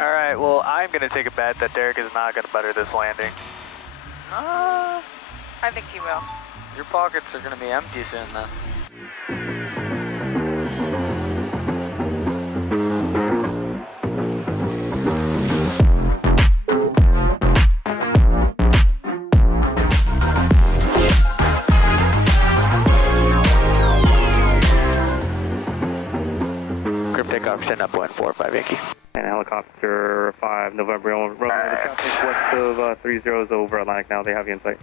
All right, well, I'm going to take a bet that Derek is not going to butter this landing. I think he will. Your pockets are going to be empty soon then. Group takeoff, send up 145 Yankee. And helicopter 5, November, rolling over the traffic west of 30 over Atlantic now. They have you in sight.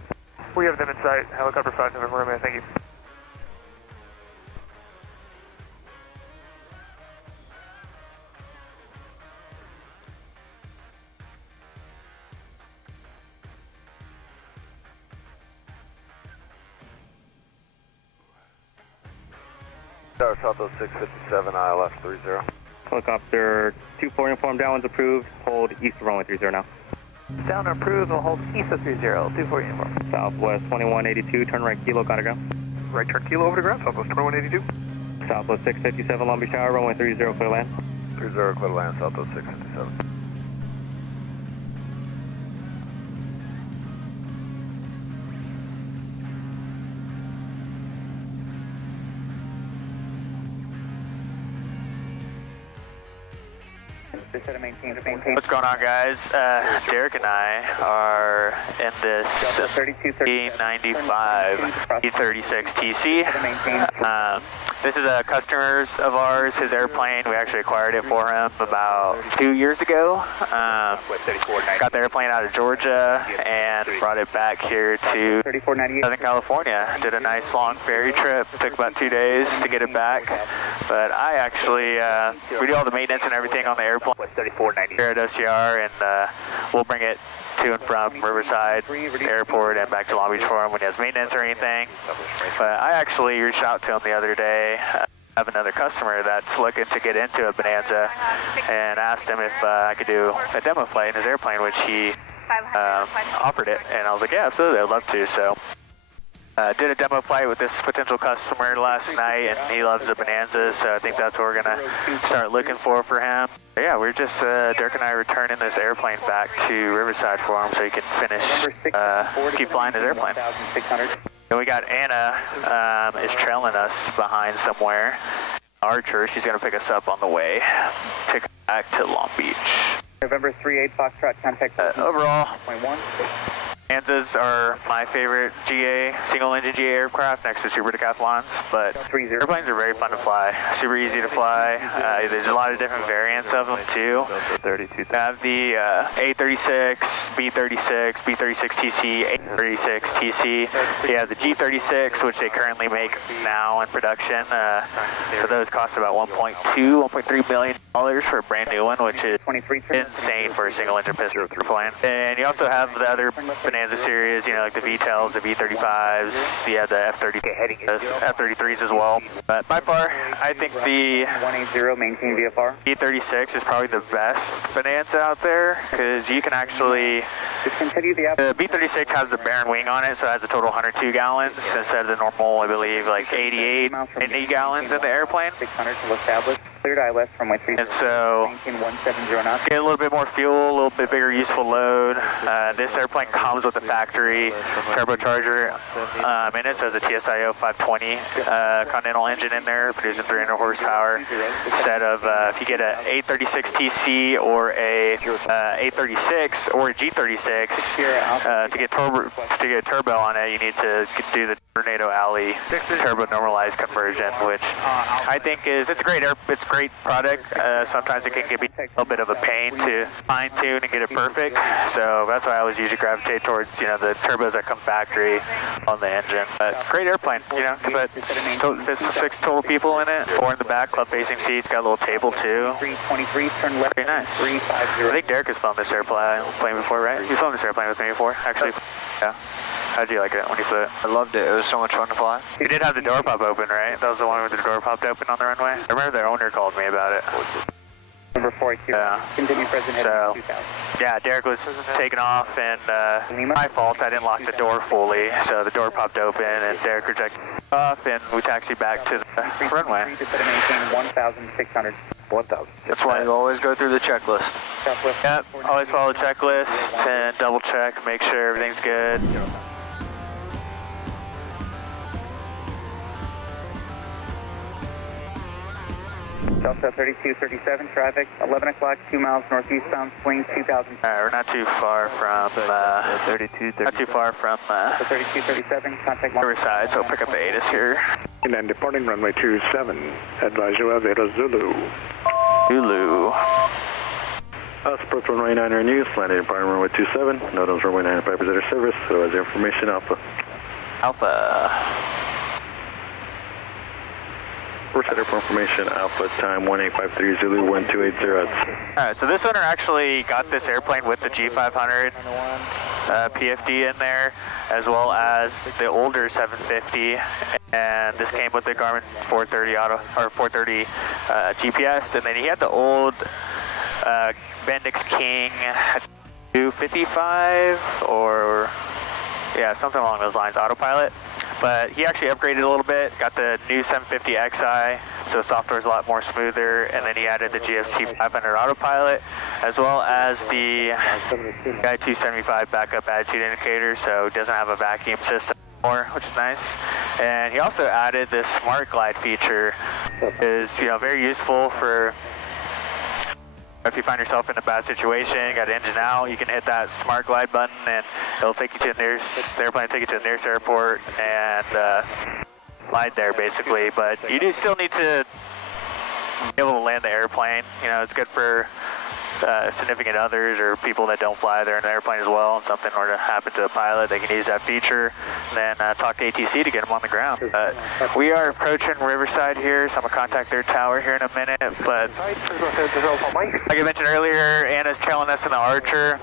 We have them in sight. Helicopter 5, November, Romeo, thank you. Tower Southwest 657, ILF 30. Helicopter 24 uniform, downwinds approved. Hold east of runway 30 now. Down approved, we'll hold east of 30, 24 uniform. Southwest 2182, turn right kilo, got to go. Right turn kilo over to ground, Southwest 2182. Southwest 657, Long Beach Tower, runway 30, clear land. 30, clear land, Southwest 657. What's going on, guys? Derek and I are in this E95 E36 TC. This is a customer of ours, his airplane. We actually acquired it for him about 2 years ago. Got the airplane out of Georgia and brought it back here to Southern California. Did a nice long ferry trip. Took about 2 days to get it back. But I actually, we do all the maintenance and everything on the airplane here at OCR, and we'll bring it to and from Riverside Airport and back to Long Beach for him when he has maintenance or anything. But I actually reached out to him the other day. I have another customer that's looking to get into a Bonanza, and asked him if I could do a demo flight in his airplane, which he offered it. And I was like, yeah, absolutely, I'd love to. So did a demo flight with this potential customer last night, and he loves the Bonanza, so I think that's what we're going to start looking for him. But yeah, we're just, Derek and I are returning this airplane back to Riverside for him so he can finish, keep flying his airplane. And we got Anna is trailing us behind somewhere. Archer, she's going to pick us up on the way, take us back to Long Beach. November 38 Foxtrot, contact. Overall, Bonanzas are my favorite GA, single-engine GA aircraft next to Super Decathlons, but airplanes are very fun to fly, super easy to fly. There's a lot of different variants of them too. You have the A36, B36, B36 TC, A36 TC. You have the G36, which they currently make now in production. For those cost about $1.3 million for a brand new one, which is insane for a single-engine piston plane. And you also have the other Bonanza series, you know, like the VTELs, the V35s, you have the F33s as well. But by far, I think the 180, maintain VFR. V36 is probably the best Bonanza out there, because you can actually, the V36 has the Baron wing on it, so it has a total 102 gallons instead of the normal, I believe, like 88 gallons in the airplane. 600 to establish. Cleared ILS from my 30. And so, 170 knots. get a little bit more fuel, a little bit bigger useful load. This airplane comes with a factory turbocharger in it, so it has a TSIO 520 Continental engine in there, producing 300 horsepower. Instead of, if you get an A36 TC or a A36 or a G36, to get turbo on it, you need to do the Tornado Alley turbo normalized conversion, which I think is, it's a great product. Sometimes it can be a little bit of a pain to fine tune and get it perfect. So that's why I always usually gravitate towards, you know, the turbos that come factory on the engine. But great airplane, you know, but fits 6 total people in it, 4 in the back, club facing seats, got a little table too. 323, turn left. Very nice. I think Derek has flown this airplane before, right? You flown this airplane with me before, actually. Yeah. How'd you like it when you flew it? I loved it. It was so much fun to fly. You did have the door pop open, right? That was the one where the door popped open on the runway? I remember their owner called me about it. Number 42. Yeah. Continue present. So, yeah, Derek was taking off, and my fault, I didn't lock the door fully, so the door popped open, and Derek rejected off, and we taxied back to the runway. To maintain 1,600. 1000. That's why you always go through the checklist. Yep, always follow the checklist and double check, make sure everything's good. Delta 3237 traffic, 11 o'clock, 2 miles northeastbound, swing 2000. We're not too far from, not too far from 3237, contact Riverside, so pick up the ATIS here. And then departing runway 27, advise you have Zulu. Zulu. Approach runway 9 news, landing departing runway 27, NOTAM's runway 95 presenter service, so as information Alpha. Alpha. Center for information, Alpha time 1853 Zulu 1280. Alright, so this owner actually got this airplane with the G500 PFD in there, as well as the older 750, and this came with the Garmin 430 auto, or 430 GPS, and then he had the old Bendix King 255, or yeah, something along those lines, autopilot. But he actually upgraded a little bit, got the new 750 XI, so software is a lot more smoother, and then he added the GFC 500 autopilot, as well as the Guy 275 backup attitude indicator, so it doesn't have a vacuum system anymore, which is nice. And he also added this Smart Glide feature, is very useful for if you find yourself in a bad situation, you got an engine out, you can hit that Smart Glide button and it'll take you to the airplane will take you to the nearest airport and glide there basically. But you do still need to be able to land the airplane. It's good for significant others or people that don't fly there in the airplane as well, and something were to happen to a pilot, they can use that feature and then talk to ATC to get them on the ground. We are approaching Riverside here, so I'm going to contact their tower here in a minute, but like I mentioned earlier, Anna's trailing us in the Archer.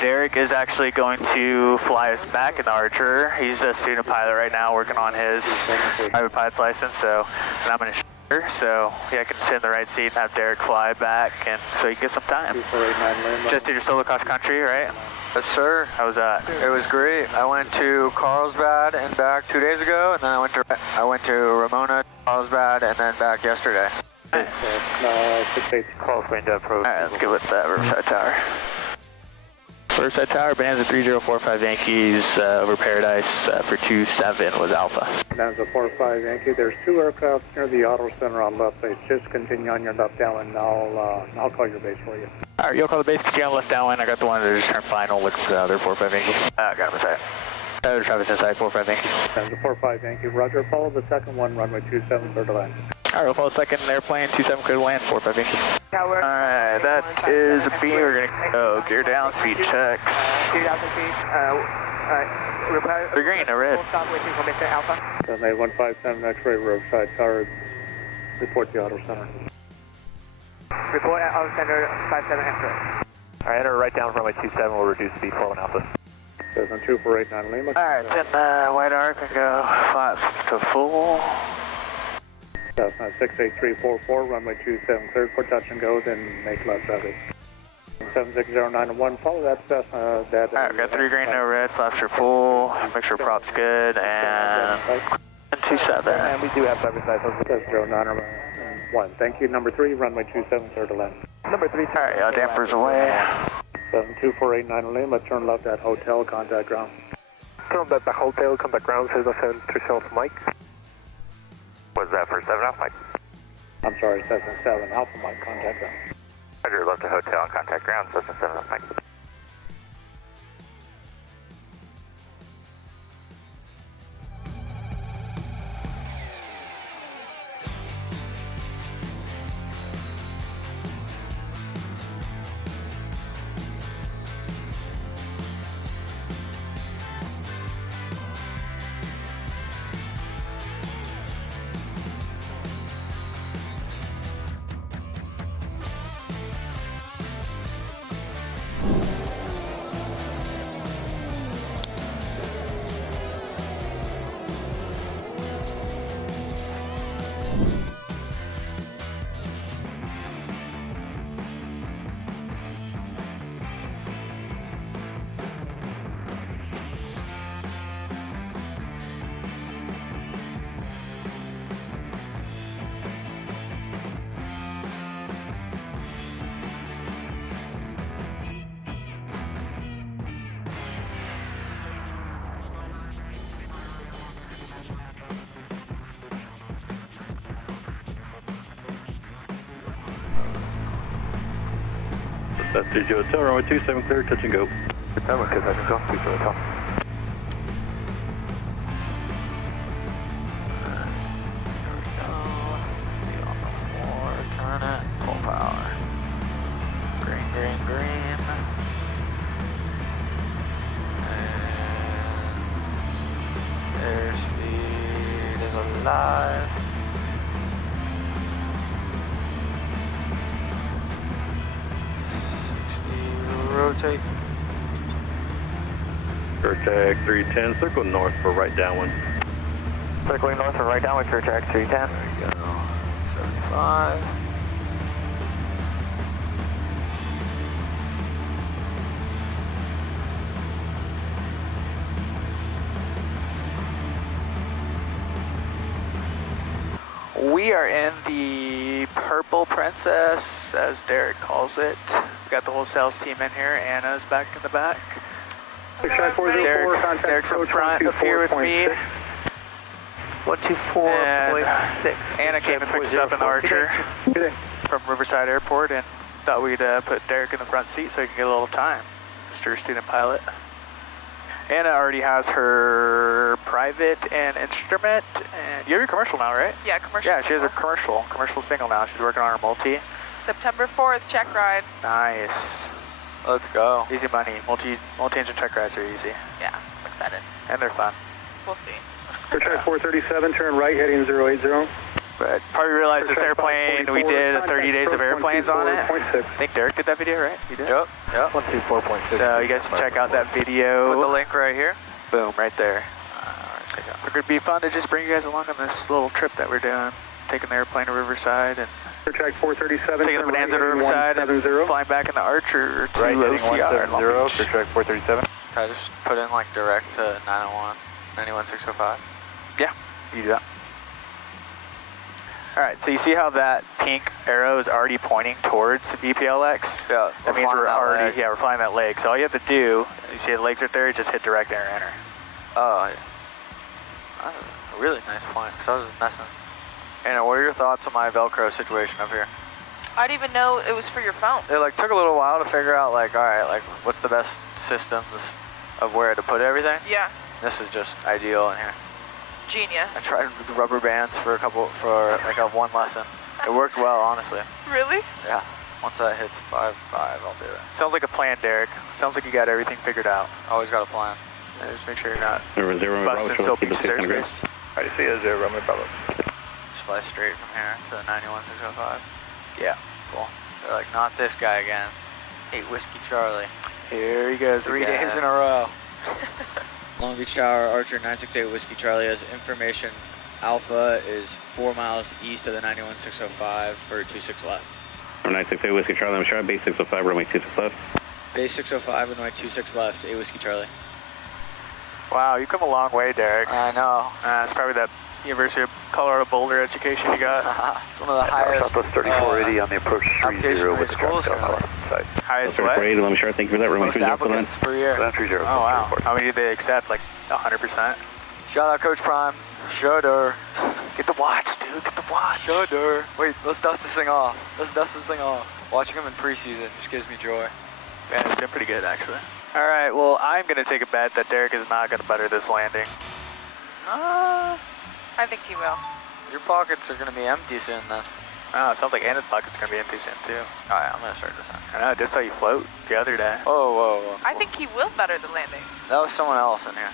Derek is actually going to fly us back in the Archer. He's a student pilot right now working on his private pilot's license, and I'm going to so yeah, I can sit in the right seat and have Derek fly back, and so you can get some time. Just did your solo cross country, right? Yes, sir. How was that? It was great. I went to Carlsbad and back 2 days ago, and then I went to Ramona, Carlsbad, and then back yesterday. Nice. 68 call range approach. All right, let's get with that Riverside Tower. Riverside Tower, Bonanza 3045 Yankees over Paradise for 27 was Alpha. Bonanza 45 Yankee, there's 2 aircraft near the auto center on left base. Just continue on your left downwind, and I'll call your base for you. All right, you'll call the base, continue on left downwind. I got the one that just turned final, looking for the other 45 Yankee. Got him inside. Other traffic's inside, 45 Yankee. Bonanza 45 Yankee, roger, follow the second one, runway 27, clear to land. All right, we'll follow second airplane, 27 clear to land, 45 Yankee. All right, that is a B. We're going to go gear down, speed checks. 2,000 feet. They're green, no red. Stop waiting for Mr. Alpha. 157 X-ray, Riverside Tower, report the auto center. Report at auto center 57 X-ray. All right, enter right down runway 27, we'll reduce speed 4 Alpha. 72489 Lima. All right, then white arc and go flaps to full. Cessna 68344, runway 27 cleared for touch and go, then make left traffic. 76091, follow that Cessna. All right, got 3 green, no red, flaps are full, make sure prop's good, and 27. And we do have Riverside, so 0991. Thank you. Number 3, runway 27 clear to land. Number 3. All right, y'all dampers away. 72489 Lima, turn left at hotel, contact ground. Turn left at hotel, contact ground, says the 737 Mike. What's that for 7 Alpha Mike? I'm sorry, Cessna 7 Alpha Mike, contact ground. Roger, left to hotel, contact ground, Cessna 7 Alpha Mike. That's 30 Hotel, runway 27 clear, touch and go. Remember, because I can go 30 Hotel. Turn it, full power. Green, green, green. And airspeed is alive. Rotate. Tag 310, circle north for right downwind. Circling north for right downwind, Tag 310. There we go. 75. We are in the Purple Princess, as Derek calls it. We got the whole sales team in here. Anna's back in the back. Derek's up front up here with me. 124.6. Anna came and picked us up in the Archer from Riverside Airport and thought we'd put Derek in the front seat so he can get a little time. Mr. Student Pilot. Anna already has her private and instrument. And you have your commercial now, right? Yeah, commercial. Yeah, she has her commercial single now. She's working on her multi. September 4th, check ride. Nice. Let's go. Easy money. Multi-engine check rides are easy. Yeah, I'm excited. And they're fun. We'll see. Track 437, turn right, heading 080. But probably realized this airplane, we did 30 days of airplanes on it. I think Derek did that video, right? He did? Yep. 124.6. So you guys can check out that video. Put the link right here. Boom, right there. It would be fun to just bring you guys along on this little trip that we're doing. Taking the airplane to Riverside and Track 437, taking the Bonanza to Riverside and flying back in the Archer to OCR. Track 437. I just put in like direct to 901, 91605. Yeah, you do that. All right, so you see how that pink arrow is already pointing towards BPLX? Yeah. That means we're already, we're flying that leg. So all you have to do, you see the legs right there, just hit direct air enter. Oh, yeah. That's a really nice point, because I was messing. Anna, what are your thoughts on my Velcro situation up here? I didn't even know it was for your phone. It like took a little while to figure out like, all right, like what's the best systems of where to put everything? Yeah. This is just ideal in here. Genius. I tried the rubber bands for one lesson. It worked well, honestly. Really? Yeah. Once that hits 5.5, I'll do it. Sounds like a plan, Derek. Sounds like you got everything figured out. Always got a plan. Yeah, just make sure you're not busting Soap Beach's airspace. I see a 0, Roman Bravo. Just fly straight from here to 91605. Yeah, cool. They're like, not this guy again. 8 Whiskey Charlie. Here he goes, 3 days in a row. Long Beach Tower, Archer 968 Whiskey Charlie has information. Alpha is 4 miles east of the 91605 for 26 left. 968 Whiskey Charlie, I'm sure. Base 605, runway 26 left. Base 605, runway 26 left, 8 Whiskey Charlie. Wow, you've come a long way, Derek. I know. It's probably that University of Colorado Boulder education you got. It's one of the highest. Southwest 3480 on the approach 30 with the schools. Highest what? Let me start. Thank you for that. Runway 30 for applicants per year. Oh wow. How many did they accept? Like 100%? Shout out Coach Prime. Shudder. Get the watch, dude. Get the watch. Shudder. Wait, let's dust this thing off. Watching him in preseason just gives me joy. Man, it's been pretty good actually. All right, well, I'm gonna take a bet that Derek is not gonna butter this landing. I think he will. Your pockets are gonna be empty soon then. Oh, it sounds like Anna's pocket's gonna be empty soon too. All right, I'm gonna start this out. I know, I just saw you float the other day. Whoa. I think he will better the landing. That was someone else in here.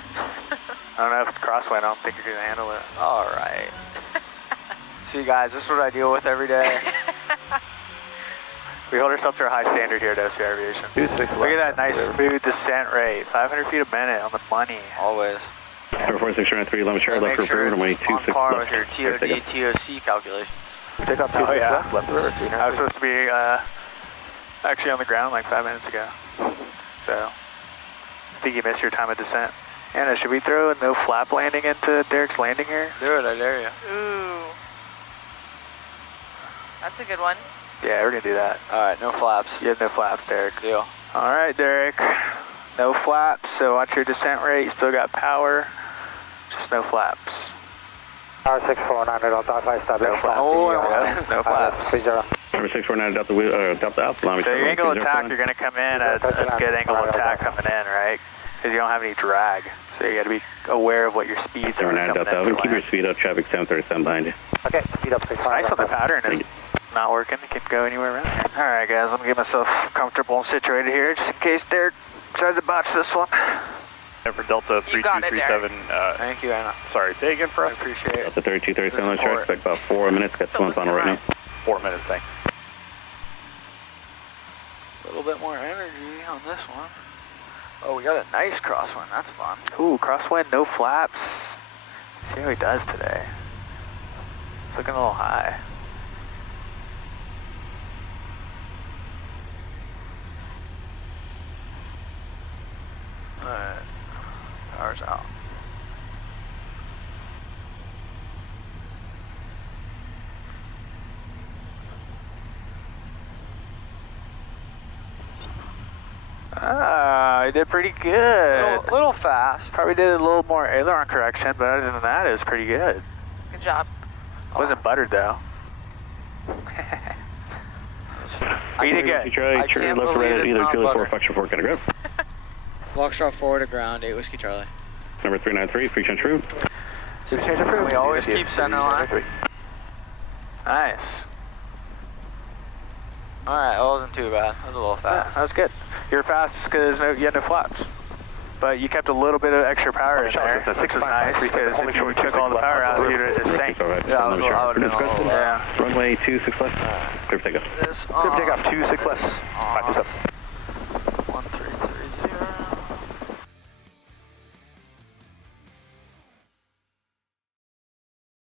I don't know if it's crosswind, I don't think you're gonna handle it. All right. See guys, this is what I deal with every day. We hold ourselves to a high standard here at OC Aviation. Look at that nice smooth descent rate. 500 feet a minute on the money. Always. 4693, let me start left for approval, runway 26 left. On par with your TOD, TOC calculations. Take off 26 left, left the river. I was supposed to be actually on the ground like 5 minutes ago. So, I think you missed your time of descent. Anna, should we throw a no flap landing into Derek's landing here? Do it, I dare you. Ooh. That's a good one. Yeah, we're gonna do that. All right, no flaps. You have no flaps, Derek. Deal. All right, Derek. No flaps, so watch your descent rate. You still got power. Just no flaps. R649, don't talk, I stop. No flaps. Oh, no flaps. Number 649, Delta Alpha. Allow me So to your angle of attack, you're going to come in at a good angle of attack coming in, right? Because you don't have any drag. So you got to be aware of what your speeds are. 9 Delta Alpha, keep your speed up, traffic 737 behind you. Okay, speed up. It's nice when the pattern is not working. It can go anywhere around here. All right, guys, let me get myself comfortable and situated here, just in case Derek tries to botch this one. And for Delta You got it, 3237, Thank you, Anna. sorry, say again for I us? appreciate it. Delta 3237 on the track, expect about 4 minutes, got So swim final right now. 4 minutes, thanks. A little bit more energy on this one. Oh, we got a nice crosswind. That's fun. Ooh, crosswind, no flaps. Let's see how he does today. It's looking a little high. Alright. Power's out. Ah, he did pretty good. Little fast. Probably did a little more aileron correction, but other than that, it was pretty good. Good job. Wasn't buttered though. You did good. Charlie, I trigger can't left or right believe at it's either not Julie 4, butter. Foxtrot 4, can I grab? Foxtrot forward to ground, 8 Whiskey Charlie. Number 393, free change approved. We always keep sending line. Nice. Alright, it wasn't too bad. It was a little Yeah, fast. that was good. You're fast because you had no flaps. But you kept a little bit of extra power in there, which was nice, because if you took all the power out, you'd have just sank. Yeah, I would have been a little Yeah. Runway 26 left, clear for takeoff. This Clear for takeoff, 26 left. 527.